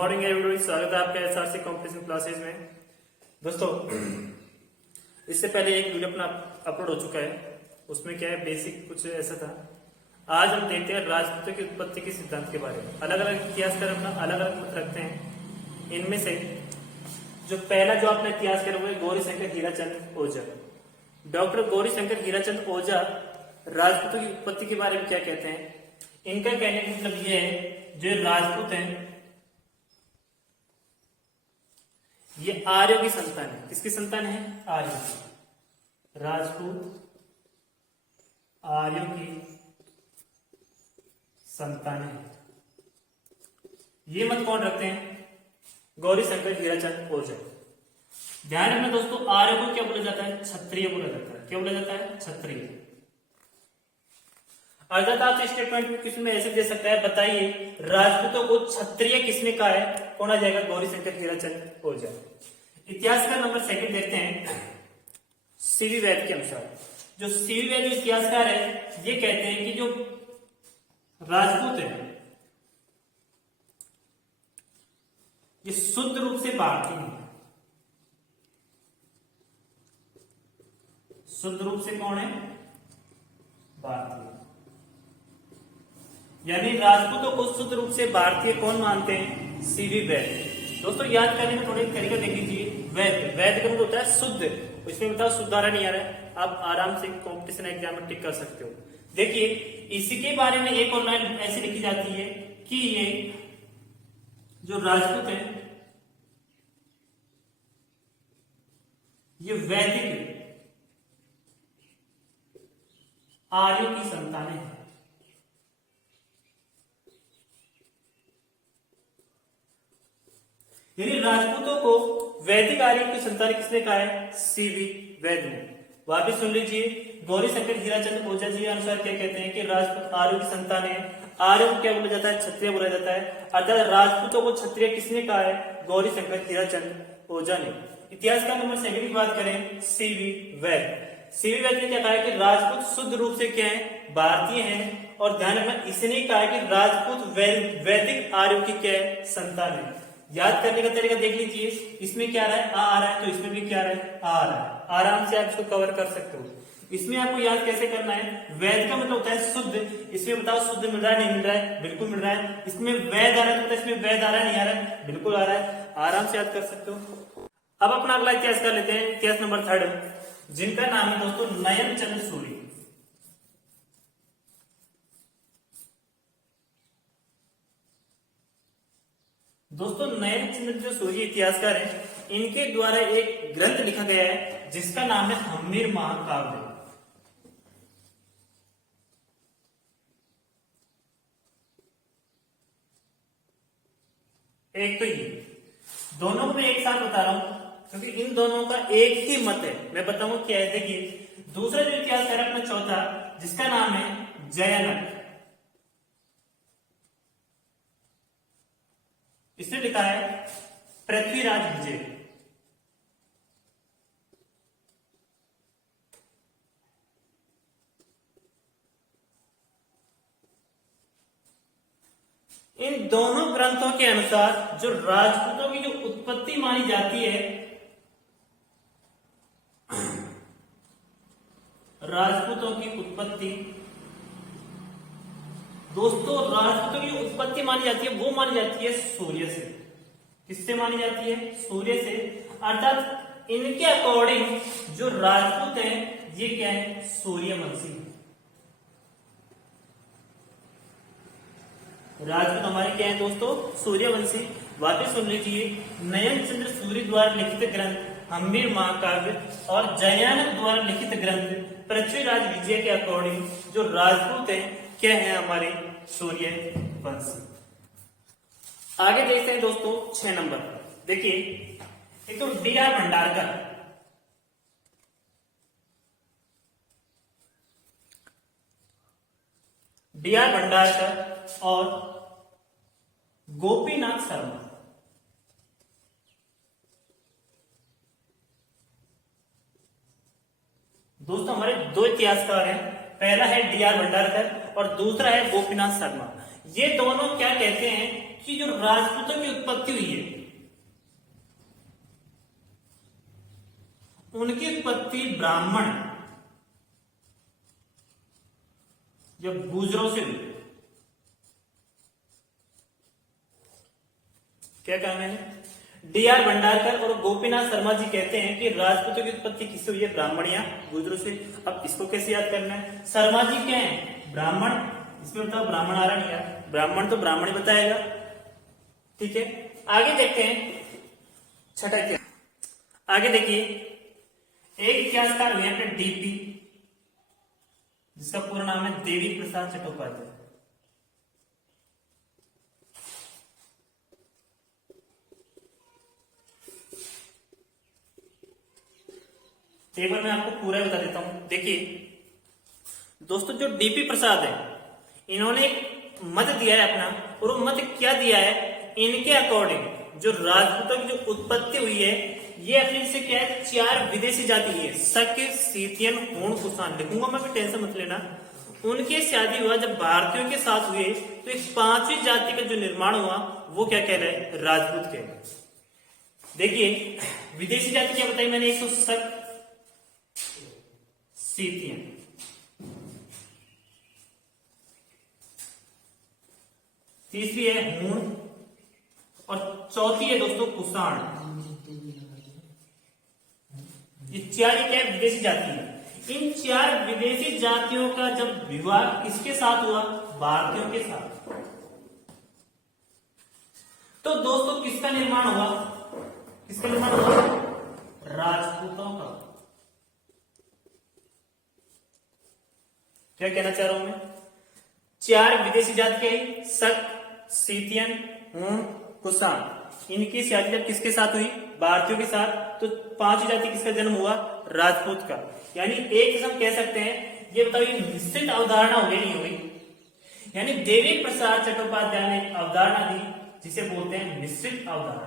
Morning everybody, स्वागत है आपका एसआरसी कॉम्पिटिशन क्लासेस में। दोस्तों, इससे पहले एक वीडियो अपना अपलोड हो चुका है, उसमें क्या है बेसिक कुछ ऐसा था। आज हम देखते हैं राजपूतों की उत्पत्ति के सिद्धांत के बारे में। अलग अलग इतिहासकार अपना अलग अलग मत रखते हैं। इनमें से जो पहला जो अपना इतिहासकार हुआ है गौरी शंकर हीराचंद ओझा। डॉक्टर गौरी शंकर हीराचंद ओझा राजपूतों की उत्पत्ति के बारे में क्या कहते हैं? इनका कहने का मतलब यह है जो राजपूत हैं ये आर्यों की संतान है। किसकी संतान है? आर्यों की। राजपूत आर्यों की संतान है। ये मत कौन रखते हैं? गौरी शंकर हीराचंद ओझा। ध्यान रखना दोस्तों, आर्यों को क्या बोला जाता है? क्षत्रिय बोला जाता है। क्या बोला जाता है? क्षत्रिय। अर्थात आप स्टेटमेंट में किसी में ऐसे दे सकता है, बताइए राजपूतों को क्षत्रिय किसने कहा है? कौन आ जाएगा? गौरी शंकर हीराचंद ओझा। इतिहासकार नंबर सेकंड देखते हैं। सीवी वैद के अनुसार जो सीवी वैद इतिहासकार है ये कहते हैं कि जो राजपूत है ये शुद्ध रूप से भारतीय है। शुद्ध रूप से कौन है? भारतीय। यानी राजपूतों को शुद्ध रूप से भारतीय कौन मानते हैं? सीवी वैद। दोस्तों याद करने में थोड़ा तरीका देख लीजिए। वैद, वैद का मतलब होता है शुद्ध। इसमें बताओ शुद्ध आ रहा नहीं आ रहा है, आप आराम से कॉम्पिटिशन एग्जाम में टिक कर सकते हो। देखिए इसी के बारे में एक और लाइन ऐसी लिखी जाती है कि ये जो राजपूत है ये वैदिक आर्यों की संतानें हैं। यानी राजपूतों को वैदिक आर्यों की संतान किसने कहा है? सीवी वैद ने। वापिस सुन लीजिए, गौरी शंकर हीराचंद ओझा जी के अनुसार क्या कहते हैं कि राजपूत आर्यों की संतान है। आर्यों को क्या बोला जाता है? क्षत्रिय बोला जाता है। अर्थात राजपूतों को क्षत्रिय किसने कहा है? गौरी शंकर हीराचंद ओझा ने। इतिहासकार नंबर सेकंड की बात करें, सीवी वैद। सीवी वैद ने क्या कहा है कि राजपूत शुद्ध रूप से क्या है? भारतीय हैं। और ध्यान रखना इसने कहा है कि राजपूत वैदिक आर्यों की क्या है? संतान है। याद करने का तरीका देख लीजिए, इसमें क्या आ रहा है? आ रहा है, तो इसमें भी क्या आ रहा है? आ रहा है। आराम से आप इसको कवर कर सकते हो। इसमें आपको याद कैसे करना है? वैद का मतलब होता है शुद्ध। इसमें बताओ शुद्ध मिल रहा है नहीं मिल रहा है? बिल्कुल मिल रहा है। इसमें वैद आ रहा है तो इसमें वैद आ रहा है नहीं आ रहा है? बिल्कुल आ रहा है। आराम से याद कर सकते हो। अब अपना अगला इतिहास कर लेते हैं, इतिहास नंबर थर्ड, जिनका नाम है दोस्तों नयन चंद्र सूरी। दोस्तों नयन चंद्र जो सूर्य इतिहासकार हैं इनके द्वारा एक ग्रंथ लिखा गया है जिसका नाम है हम्मीर महाकाव्य। एक तो ये दोनों को मैं एक साथ बता रहा हूं क्योंकि इन दोनों का एक ही मत है। मैं बताऊंगा क्या है। देखिए दूसरा जो इतिहासकार है अपना चौथा, जिसका नाम है जयनक। इसने लिखा है पृथ्वीराज विजय। इन दोनों ग्रंथों के अनुसार जो राजपूतों की जो उत्पत्ति मानी जाती है, राजपूतों की उत्पत्ति, दोस्तों राजपूतों की उत्पत्ति मानी जाती है वो मानी जाती है सूर्य से। किससे मानी जाती है? सूर्य से। अर्थात इनके अकॉर्डिंग जो राजपूत हैं ये क्या है? सूर्यवंशी। राजपूत हमारे क्या है दोस्तों? सूर्यवंशी। वापिस सुन लीजिए, नयन चंद्र सूर्य द्वारा लिखित ग्रंथ हम्मीर महाकाव्य और जयानक द्वारा लिखित ग्रंथ पृथ्वीराज विजय के अकॉर्डिंग जो राजपूत हैं क्या है? हमारे सूर्यवंशी। आगे देखते हैं दोस्तों 6 नंबर। देखिए एक तो डी.आर. भंडारकर। डी.आर. भंडारकर और गोपीनाथ शर्मा। दोस्तों हमारे दो इतिहासकार हैं, पहला है डी.आर. भंडारकर और दूसरा है गोपीनाथ शर्मा। ये दोनों क्या कहते हैं कि जो राजपूतों की उत्पत्ति हुई है, उनकी उत्पत्ति ब्राह्मण जब गुजरों से हुई। क्या कहा मैंने? डी.आर. भंडारकर और गोपीनाथ शर्मा जी कहते हैं कि राजपूतों की उत्पत्ति किससे हुई है? ब्राह्मण या गुजरों से। अब इसको कैसे याद करना है? शर्मा जी क्या है? ब्राह्मण। इसमें बताओ ब्राह्मण आ रहा नहीं यार, ब्राह्मण तो ब्राह्मण ही बताएगा। ठीक है, आगे देखते हैं छठा क्या। आगे देखिए, एक इतिहासकार हुए अपने डीपी, जिसका पूरा नाम है देवी प्रसाद चट्टोपाध्याय। एक बार मैं आपको पूरा बता देता हूं। देखिए दोस्तों, जो डीपी प्रसाद है, इन्होंने एक मत दिया है अपना, और वो मत क्या दिया है? इनके अकॉर्डिंग जो राजपूतों की जो उत्पत्ति हुई है, ये अपने से क्या है? 4 विदेशी जाति है, शक्य, सीतियन, हूण, कुषाण। लिखूंगा मैं, भी टेंशन मत लेना। उनके शादी हुआ जब भारतीयों के साथ हुए, तो एक 5वीं जाति का जो निर्माण हुआ, वो क्या कह रहा है? राजपूत कह रहे हैं। देखिए विदेशी जाति क्या बताई मैंने? एक तो शक, सीतियन, तीसरी है हूण, और चौथी है दोस्तों कुषाण। ये 4 क्या है? विदेशी जाति है। इन 4 विदेशी जातियों का जब विवाह किसके साथ हुआ? भारतीयों के साथ। तो दोस्तों किसका निर्माण हुआ? किसका निर्माण हुआ? राजपूतों का। क्या कहना चाह रहा हूं मैं? 4 विदेशी जाति के आई, शक, सीतियन, हूण, कुषाण। इनकी शादी जब किसके साथ हुई? भारतीयों के साथ। तो 5वीं जाति किसका जन्म हुआ? राजपूत का। यानी एक हम कह सकते हैं, ये बताओ ये निश्चित अवधारणा हो गई नहीं हो गई? यानी देवी प्रसाद चट्टोपाध्याय ने अवधारणा दी, जिसे बोलते हैं निश्चित अवधारणा।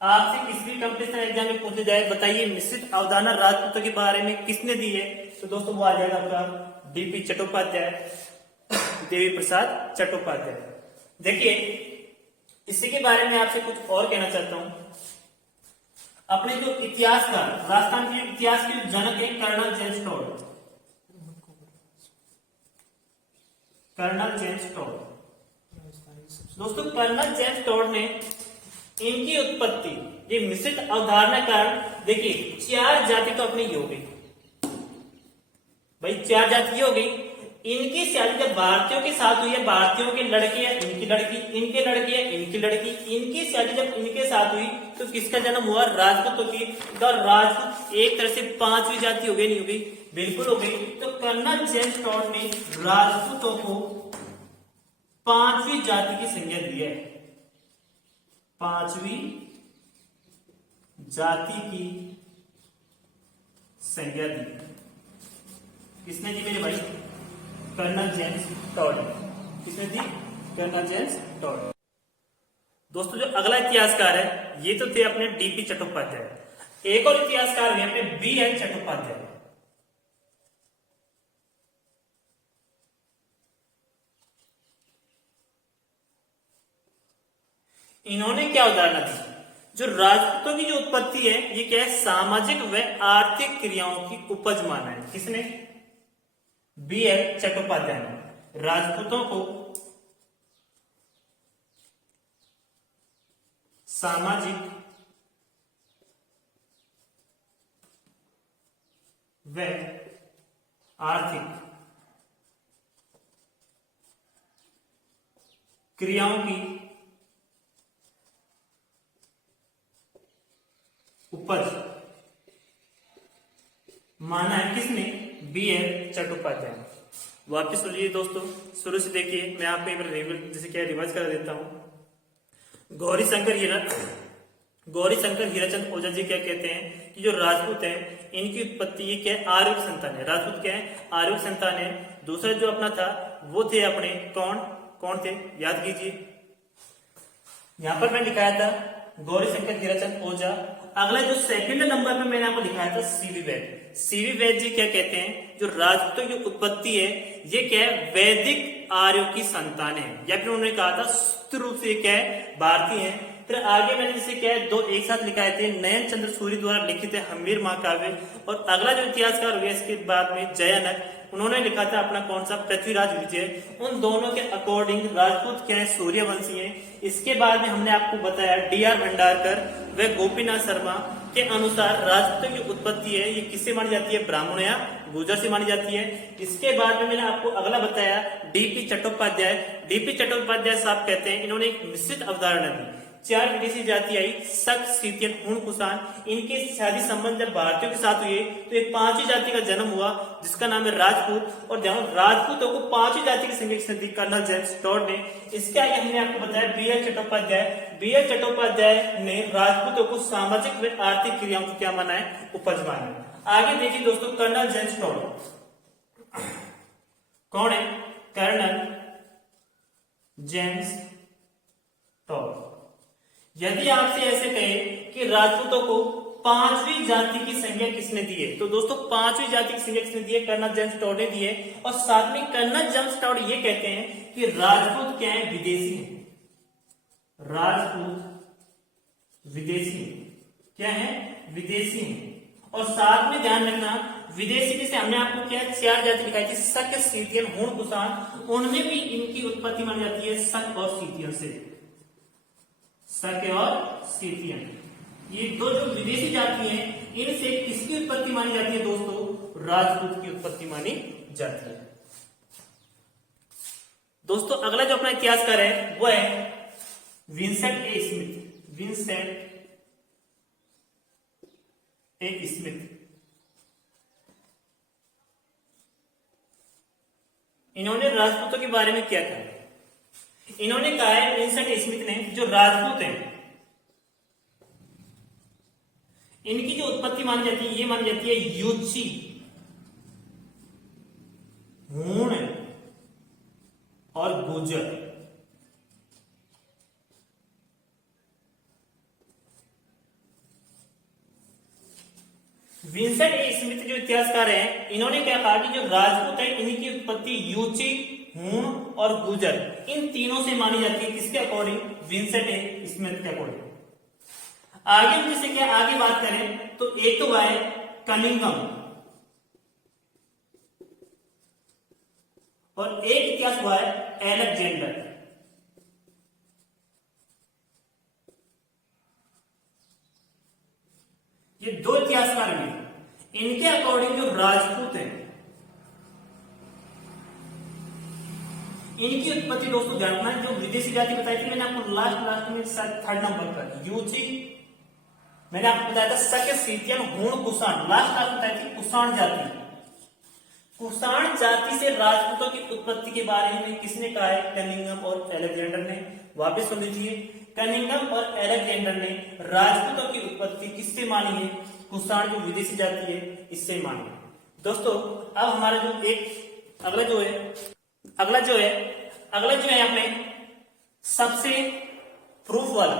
आपसे किसी भी कंपटीशन एग्जाम में पूछे जाए, बताइए निश्चित अवधारणा राजपूतों के बारे में किसने दी है? तो दोस्तों वो आ जाएगा आपका डीपी चट्टोपाध्याय, देवी प्रसाद चट्टोपाध्याय। देखिए इसी के बारे में आपसे कुछ और कहना चाहता हूं। अपने जो इतिहासकार, राजस्थान के इतिहास के जनक है colonel James Tod. Colonel James Tod. दोस्तों कर्नल जेम्स टॉड ने इनकी उत्पत्ति, ये मिश्रित अवधारणा कारण, देखिए 4 जाति तो अपनी हो गई भाई, 4 जाति हो गई। इनकी शादी जब भारतीयों के साथ हुई है, भारतीयों के लड़के या इनकी लड़की, इनके लड़के या इनकी लड़की, इनकी शादी जब इनके साथ हुई, तो किसका जन्म हुआ? राजपूतों की। तो राजपूत एक तरह से 5वीं जाति हो गई, नहीं हो गई? बिल्कुल हो गई। तो कर्नल जेम्स टॉड ने राजपूतों को 5वीं जाति की संज्ञा दी है। 5वीं जाति की संज्ञा दी। किसने दी मेरे भाई? Colonel James Tod. किसने दी? Colonel James Tod. दोस्तों जो अगला इतिहासकार है, ये तो थे अपने डीपी चट्टोपाध्याय। एक और इतिहासकार हुए अपने बी.एल. चट्टोपाध्याय। इन्होंने क्या अवधारणा दी? जो राजपूतों की जो उत्पत्ति है, ये क्या है? सामाजिक व आर्थिक क्रियाओं की उपज माना है। किसने? बी.एल. चट्टोपाध्याय ने राजपूतों को सामाजिक व आर्थिक क्रियाओं की उपज माना है। किसने? बी.एल. चट्टोपाध्याय। वापिस सुनिए दोस्तों, शुरू से देखिए। मैं आपको एक बार जैसे क्या रिवाइज कर देता हूं। गौरी शंकर हीराचंद ओझा जी क्या कहते हैं कि जो राजपूत है, इनकी उत्पत्ति ये क्या है? आर्य संतान है। राजपूत क्या है? आर्य संतान है। दूसरा जो अपना था, वो थे अपने कौन थे? याद कीजिए। यहां पर मैं दिखाया था गौरी शंकर हीराचंद ओझा। अगला जो सेकंड नंबर पे मैंने आपको दिखाया था सीवी वैद्य। सीवी वैद्य जी क्या कहते हैं, जो राजपूतों की उत्पत्ति है ये क्या है, वैदिक आर्यों की संतान है, या फिर उन्होंने कहा था सूत्र रूप से क्या है, भारतीय है। फिर आगे मैंने जैसे क्या है, दो एक साथ लिखाए थे, नयन चंद्र सूरी द्वारा लिखित है हमीर महाकाव्य। और अगला जो इतिहासकार हुआ इसके बाद में जयानक, उन्होंने लिखा था अपना कौन सा, पृथ्वीराज विजय। उन दोनों के अकॉर्डिंग राजपूत क्या है, सूर्यवंशी है। इसके बाद में हमने आपको बताया डी.आर. भंडारकर व गोपीनाथ शर्मा के अनुसार राजपूतों की उत्पत्ति है ये किससे मानी जाती है, ब्राह्मण या गुर्जर से मानी जाती है। इसके बाद में मैंने आपको अगला बताया डी.पी. चट्टोपाध्याय। डी.पी. चट्टोपाध्याय साहब कहते हैं, इन्होंने एक मिश्रित अवधारणा दी। 4 विदेशी जाति आई, शक, सीतियन, हुण, कुषाण। इनके शादी संबंध जब भारतीयों के साथ हुए तो एक 5वीं जाति का जन्म हुआ जिसका नाम है राजपूत। और जहां राजपूतों को 5वीं जाति की संज्ञा किसने दी, कर्नल जेम्स टॉड ने। इसके आगे हमने आपको बताया बी.एल. चट्टोपाध्याय। बी.एल. चट्टोपाध्याय ने राजपूतों को सामाजिक व आर्थिक क्रियाओं को क्या माना है, उपज माना है। आगे देखिए दोस्तों, कर्नल जेम्स टॉड कौन है, कर्नल जेम्स टॉड। यदि आपसे ऐसे कहे कि राजपूतों को 5वीं जाति की संज्ञा किसने दी है, तो दोस्तों 5वीं जाति की संज्ञा किसने दी है, कर्नल जेम्स टॉड ने दी है। और साथ में कर्नल जेम्स टॉड ये कहते हैं कि राजपूत क्या है, विदेशी है। राजपूत विदेशी क्या है, विदेशी है। और साथ में ध्यान रखना, विदेशी जैसे हमने आपको क्या 4 जाति दिखाई थी, शक, सीतियन, हुण, कुषाण। उनमें भी इनकी उत्पत्ति मानी जाती है शक और सीतियन से। शक और सीतियन, ये दो जो विदेशी जाति हैं, इनसे किसकी उत्पत्ति मानी जाती है दोस्तों, राजपूत की उत्पत्ति मानी जाती है। दोस्तों अगला जो अपना इतिहासकार है वो है विंसेंट ए. स्मिथ। विंसेंट ए. स्मिथ। इन्होंने राजपूतों के बारे में क्या कहा, इन्होंने कहा है विंसेंट ए. स्मिथ ने, जो राजपूत हैं इनकी जो उत्पत्ति मानी जाती है ये मानी जाती है यूची, हूण और गुर्जर। विंसेंट ए. स्मिथ जो इतिहासकार हैं, इन्होंने क्या कहा कि जो राजपूत है इनकी उत्पत्ति यूची, हूण और गुर्जर, इन तीनों से मानी जाती है। किसके अकॉर्डिंग, विंसेंट ए. स्मिथ के अकॉर्डिंग। आगे हम जैसे क्या आगे बात करें तो एक तो हुआ है कनिंगम और एक इतिहास हुआ है अलेक्जेंडर। ये 2 इतिहासकार हैं, इनके अकॉर्डिंग जो राजपूत हैं इनकी उत्पत्ति दोस्तों ध्यान रखना, जो विदेशी जाति बताई थी मैंने आपको लास्ट में 3rd नंबर पर यूची, मैंने आपको बताया था शक, सीतियन, हुण, कुषाण। लास्ट बताई थी कुषाण जाति। कुषाण जाति से राजपूतों की उत्पत्ति के बारे में किसने कहा है, कनिंगम और अलेक्जेंडर ने। वापस सुन लीजिए, कनिंगम और अलेक्जेंडर ने राजपूतों की उत्पत्ति किससे मानी है, कुषाण जो विदेशी जाति है इससे मानी है। दोस्तों अब हमारा जो एक अगला जो है अपने सबसे प्रूफ वाला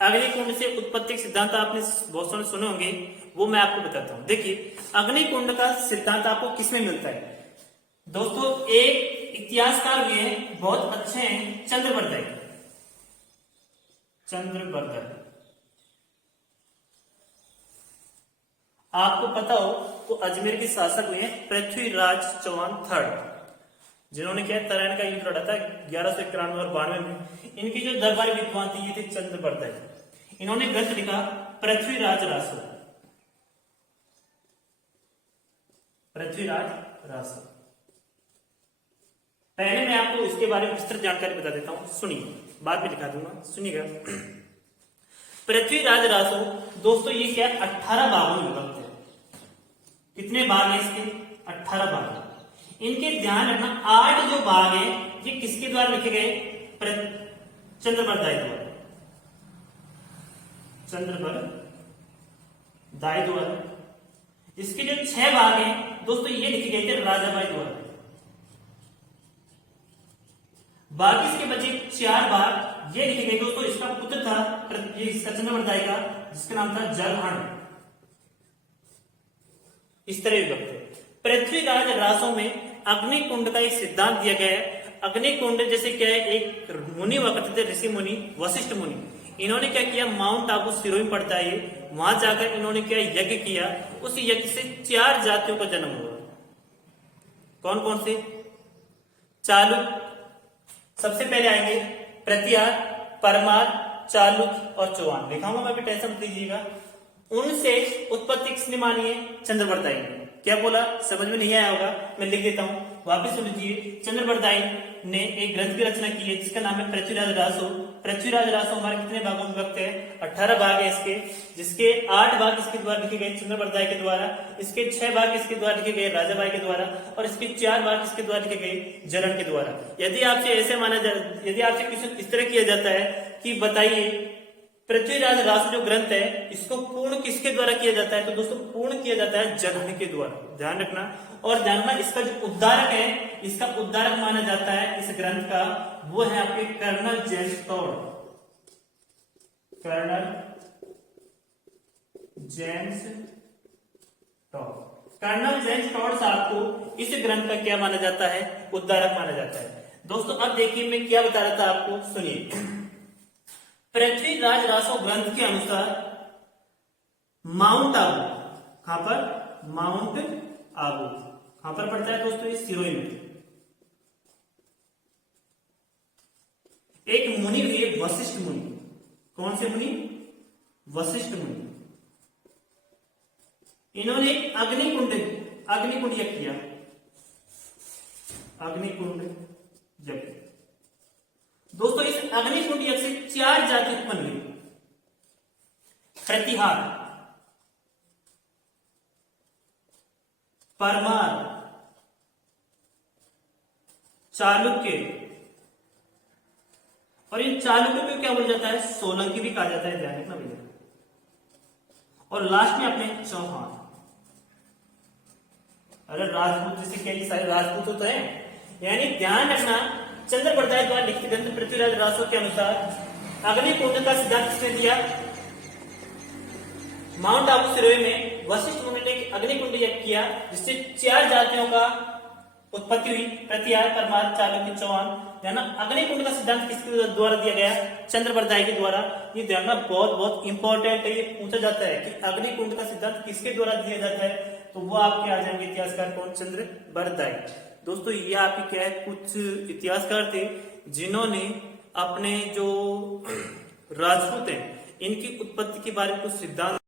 अग्निकुंड से उत्पत्ति सिद्धांत आपने बहुत सारे सुने होंगे, वो मैं आपको बताता हूं। देखिए अग्निकुंड का सिद्धांत आपको किसमें मिलता है दोस्तों, एक इतिहासकार भी है बहुत अच्छे हैं, चंद्रवर्धन। आपको पता हो तो अजमेर के शासक हुए हैं पृथ्वीराज चौहान थर्ड, जिन्होंने क्या तराइन का युद्ध लड़ा था 1191 और 92 में। इनकी जो दरबारी विद्वान थी ये थे चंद्रवर्धन। इन्होंने ग्रंथ लिखा पृथ्वीराज रासो। पहले मैं आपको इसके बारे में विस्तृत जानकारी बता देता हूं, सुनिए, बाद में दिखा दूंगा, सुनिएगा। पृथ्वीराज रासो दोस्तों ये क्या 18 भागों में विभक्त है। कितने भाग हैं इसके, 18 भाग। इनके ध्यान रखना 8 जो भाग हैं ये किसके द्वारा लिखे गए, चंद्रवर्धन द्वारा। इसके जो 6 भाग हैं दोस्तों ये लिखे गए थे राजाबाई द्वारा। बाकी इसके बचे 4 भाग ये लिखी गई दोस्तों, इसका पुत्र था ये इसका चंद्रबरदाई का, जिसका नाम था जलहण। इस तरह विभक्त है। पृथ्वीराज रासों में अग्निकुंड का एक सिद्धांत दिया गया है। अग्निकुंड जैसे क्या है, एक मुनि हुआ करते थे, ऋषि मुनि, वशिष्ठ मुनि। इन्होंने क्या किया, माउंट आबू सिरोही में पड़ता है, वहां जाकर इन्होंने क्या यज्ञ किया। उस यज्ञ से 4 जातियों का जन्म हुआ। कौन कौन से? चालुक्य सबसे पहले आएंगे, प्रतिहार, परमार, चालुक्य और चौहान। दिखाऊंगा मैं भी, टेंशन मत लीजिएगा। उनसे उत्पत्ति किसने मानी है? चंद्रबरदाई ने। क्या बोला, समझ में नहीं आया होगा, मैं लिख देता हूं, वापिस सुन लीजिए। चंद्रबरदाई ने एक ग्रंथ की रचना की है जिसका नाम है पृथ्वीराज रासो। पृथ्वीराज रासो हमारे कितने भागों में विभक्त है? 18 भाग है इसके, जिसके 8 भाग इसके द्वारा लिखे गए चंद्रबरदाई के द्वारा, इसके 6 भाग इसके द्वारा लिखे गए राजाबाई के द्वारा, और इसके 4 भाग इसके द्वारा लिखे गए जलन के द्वारा। यदि आपसे ऐसे माना जाए, यदि आपसे क्वेश्चन इस तरह किया जाता है कि बताइए पृथ्वीराज रासो जो ग्रंथ है इसको पूर्ण किसके द्वारा किया जाता है, तो दोस्तों पूर्ण किया जाता है जलहण के द्वारा। ध्यान रखना, और ध्यान रखना, इसका जो उद्धारक है, इसका उद्धारक माना जाता है इस ग्रंथ का, वो है आपके colonel James Tod. Colonel James Tod, colonel James Tod साहब को इस ग्रंथ का क्या माना जाता है? उद्धारक माना जाता है। दोस्तों अब देखिए मैं क्या बता रहा था आपको, सुनिए। पृथ्वीराज रासो ग्रंथ के अनुसार माउंट आबू, कहां पर? माउंट आबू कहां पर पड़ता है दोस्तों? इस सिरोही में। एक मुनि हुए वशिष्ठ मुनि। कौन से मुनि? वशिष्ठ मुनि। इन्होंने अग्निकुंड यज्ञ किया। अग्निकुंड यज्ञ। दोस्तों इस अग्निकुंड यज्ञ से 4 जाति उत्पन्न हुई। प्रतिहार, परमार, चालुक्य, और इन चालुक्य को क्या बोला जाता है? सोलंकी भी कहा जाता है, ध्यान रखना भैया। और लास्ट में अपने चौहान। अरे राजपूत जैसे क्या, ये सारे राजपूत तो है, यानी ध्यान रखना। चंद्रबरदाई द्वारा लिखित ग्रंथ पृथ्वीराज रासो के अनुसार अग्निकुंड का सिद्धांत किसने दिया? माउंट आबू सिरोही में वशिष्ठ मुनि ने अग्निकुंड यज्ञ किया, जिससे 4 जातियों का उत्पत्ति हुई, प्रतिहार, परमार, चालुक्य, चौहान। ध्यान, अग्निकुंड का सिद्धांत किसके द्वारा दिया गया? चंद्रबरदाई के द्वारा। ये ध्यान बहुत बहुत इंपॉर्टेंट है, ये पूछा जाता है कि अग्निकुंड का सिद्धांत किसके द्वारा दिया जाता है, तो वो आपके आ जाएंगे इतिहासकार कौन? चंद्रबरदाई। दोस्तों ये आपके क्या है, कुछ इतिहासकार थे जिन्होंने अपने जो राजपूत हैं इनकी उत्पत्ति के बारे में कुछ सिद्धांत